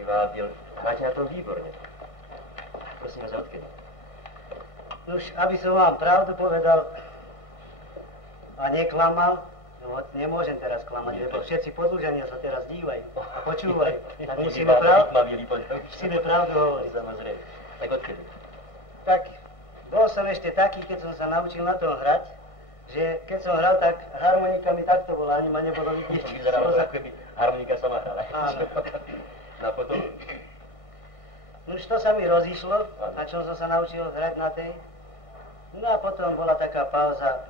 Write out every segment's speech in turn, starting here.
privábil. Hráte na tom výborne. Prosím vás, odkedy? Nuž, aby som vám pravdu povedal a neklamal, no nemôžem teraz klamať, lebo všetci podlúžania sa teraz dívajú a počúvajú. Tak musíme pravdu hovoriť. Samozrejme. Tak odkedy? Tak, bol som ešte taký, keď som sa naučil na tom hrať, že keď som hral, tak harmonika mi takto bola, ani ma nebolo vidieť. Vyzeralo to, ako keby harmonika sama hrala. Áno. No a potom? Nuž to sa mi rozišlo, na čom som sa naučil hrať na tej. No a potom bola taká pauza.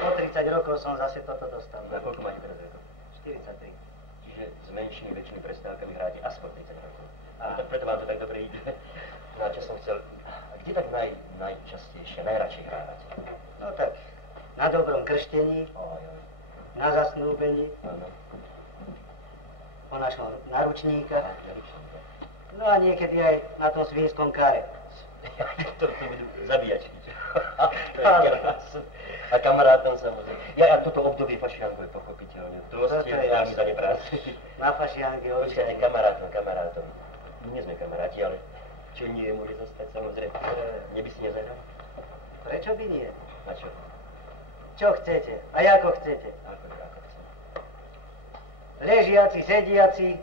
Po 30 rokov som zase toto dostal. Na koľko máte teraz rokov? 43. Čiže s menšími, väčšími prestávkami hráte aspoň 30 rokov. No, preto vám to tak dobre ide. No a čo som chcel, a kde tak najčastejšie, najradšej hrávate? No tak, na dobrom krštení, na zasnúbení, po našom naručníka. No a niekedy aj na tom svinskom kare. To budú zabíjačky, čo? To je krásne. A kamarátom samozrejme. Ja toto obdobie fašianku je pochopiteľne. Dosť je veľmi zaneprázdnený. Na fašianky určite. Kamarátom. My nie sme kamaráti, ale čo nie môže zostať samozrejme. Mne by si nezahral? Prečo by nie? A čo? Čo chcete? A ako chcete? Ako chcem. Ležiaci, sediaci,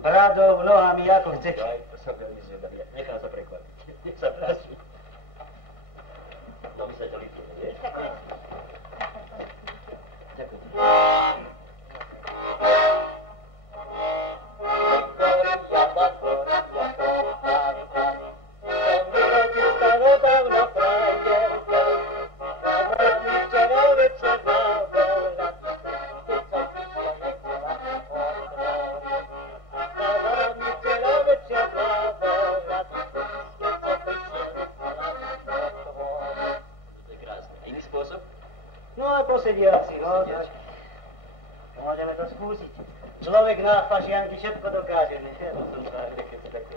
bradou, nohami, ako chcete. Aj, to som veľmi zvedavý. Nechám sa prekvapiť. Nech sa páči. No, my sa to lípime, nie? Ďakujem. Ďakujem. Posediaci, no, tak. Môžeme to skúsiť. Človek na fašianky všetko dokáže, ne? No som zároveň, keď sa takto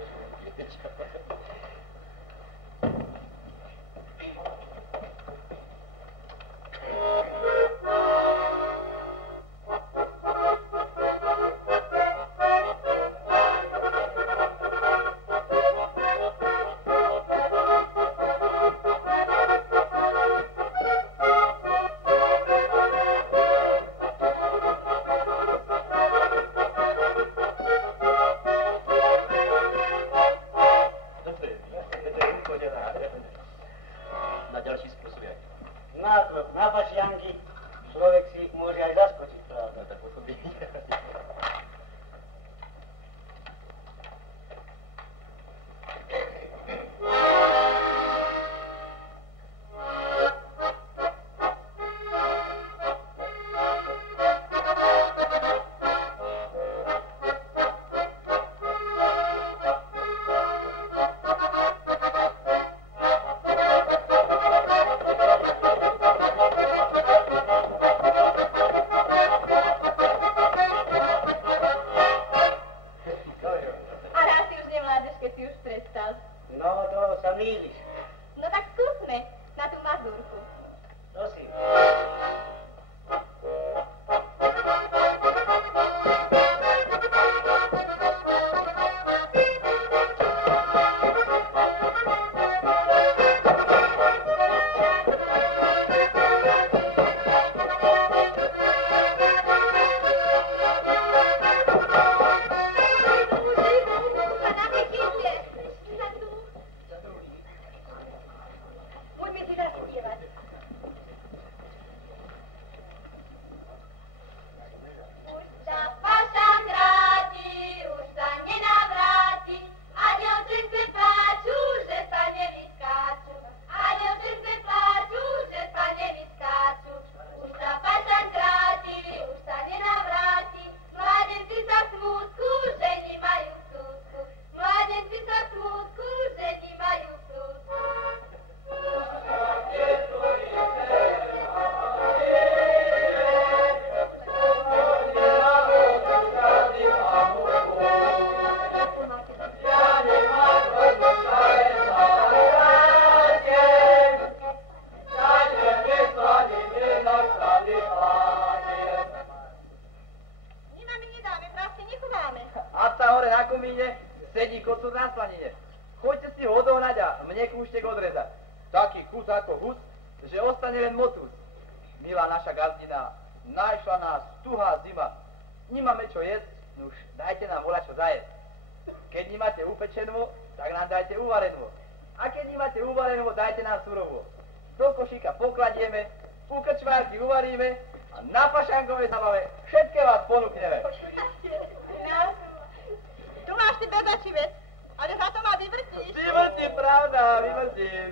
sedí kocúr na slanine. Choďte si ho odohnať a mne kúštek odrezať. Taký kus ako hus, že ostane len motus. Milá naša gazdina, našla nás tuhá zima. Nemáme čo jesť, nuž dajte nám volačo zajesť. Keď nemáte upečenú, tak nám dajte uvarenú. A keď nemáte uvarenú, dajte nám surovú. Do košíka pokladieme, pukrčvárky uvaríme a na fašankovej zabave všetké vás ponúkneme. Tu máš ty bezačivec, ale za to ma vyvrtíš. Vyvrtím, pravda, vyvrtím.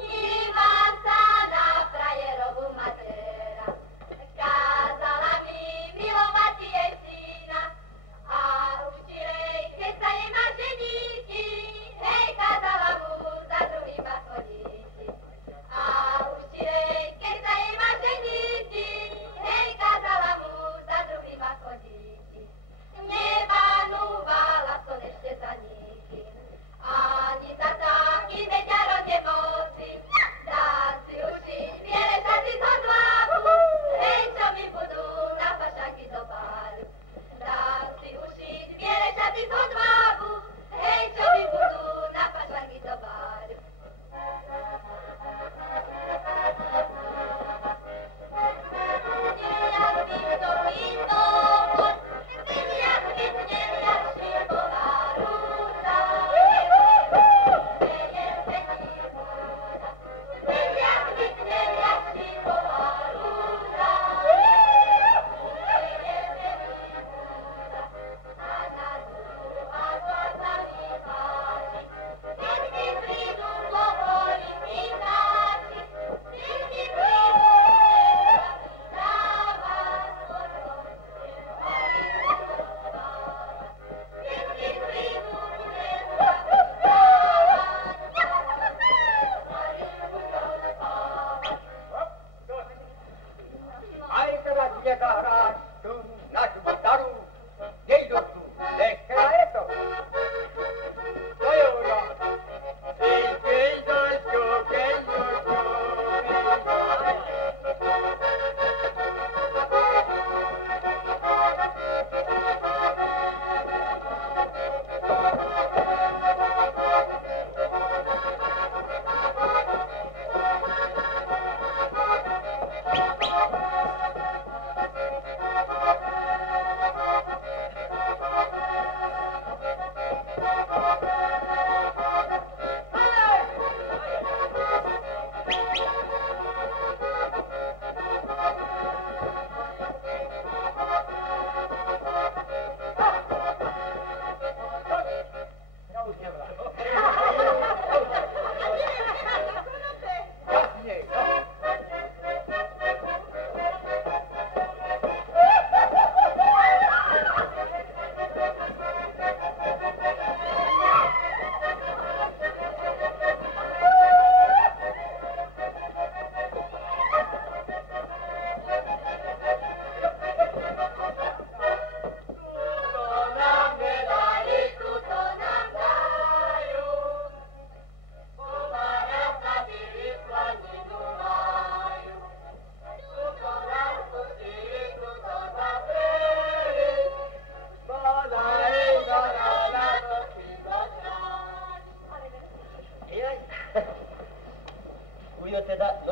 Díva sa na frajerovú matera, kázala mi milovať jej syna a učilej, keď sa jej má ženíti, hej, kázala mu za druhýma chodíti. A učilej, keď sa jej má ženíti, hej, kázala mu za druhýma chodíti. Nevanúvala som ešte za nikým, ani za takým veďaro nemoci. Dám si ušiť biele šaty zo dlávu, hej, čo mi budú na fašanky do páru. Dám si ušiť biele šaty zo dlávu, hej, čo mi budú na fašanky do páru.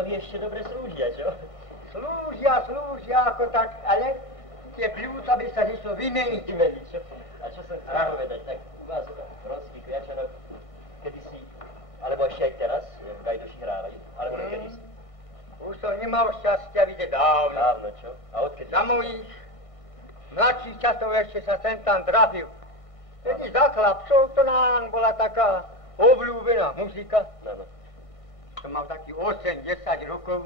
Ešte dobre slúžia, čo? Slúžia ako tak, ale tie pľúca by sa niečo vymeniť. Vymeniť, čo? A čo som chcel povedať, tak u vás v Brodských Kviačanoch kedysi, alebo ešte aj teraz, v Gajdoši hrávali, alebo kedysi? Už som nemal šťastia vidieť dávno. Dávno, čo? A odkedy? Za mojich mladších časov ešte sa sem tam trafil. Tedy za chlapcov to nám bola taká obľúbená muzika. No. Som mal taký 8-10 rokov,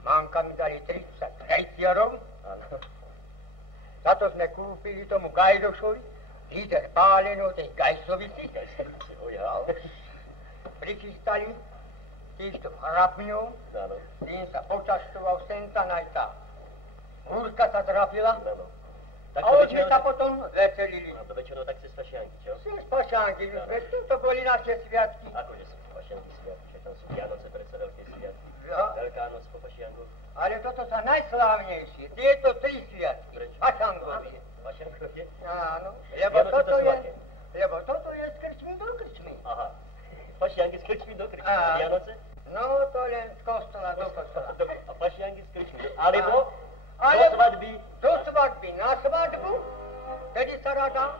mamka mi dali 30 krejciarov. Za to sme kúpili tomu Gajdošovi líder pálenú tej Gajsovici. Prichystali týchto chrapňov, tým sa počaštoval sem tam aj tá húrka sa trafila. A už sme sa potom veselili. A to väčšinou tak cez fašianky, čo? Cez fašianky, to boli naše sviatky. Akože sú fašianky sviatky? Tam sú Vianoce predsa veľké sviatky. Ja. Veľká noc po fašianku. Ale toto sa najslávnejšie, tieto 3 sviatky, fašangovie. Pašiankovie? Áno, Vianoce lebo toto je z krčmy do krčmy. Aha. Pašianky z krčmy do krčmy. Á. Vianoce? No, to len z kostola do kostola. Dobre, a pašianky z krčmy. Alebo Ale- do svadby. Do svadby na svadbu, tedy sa rada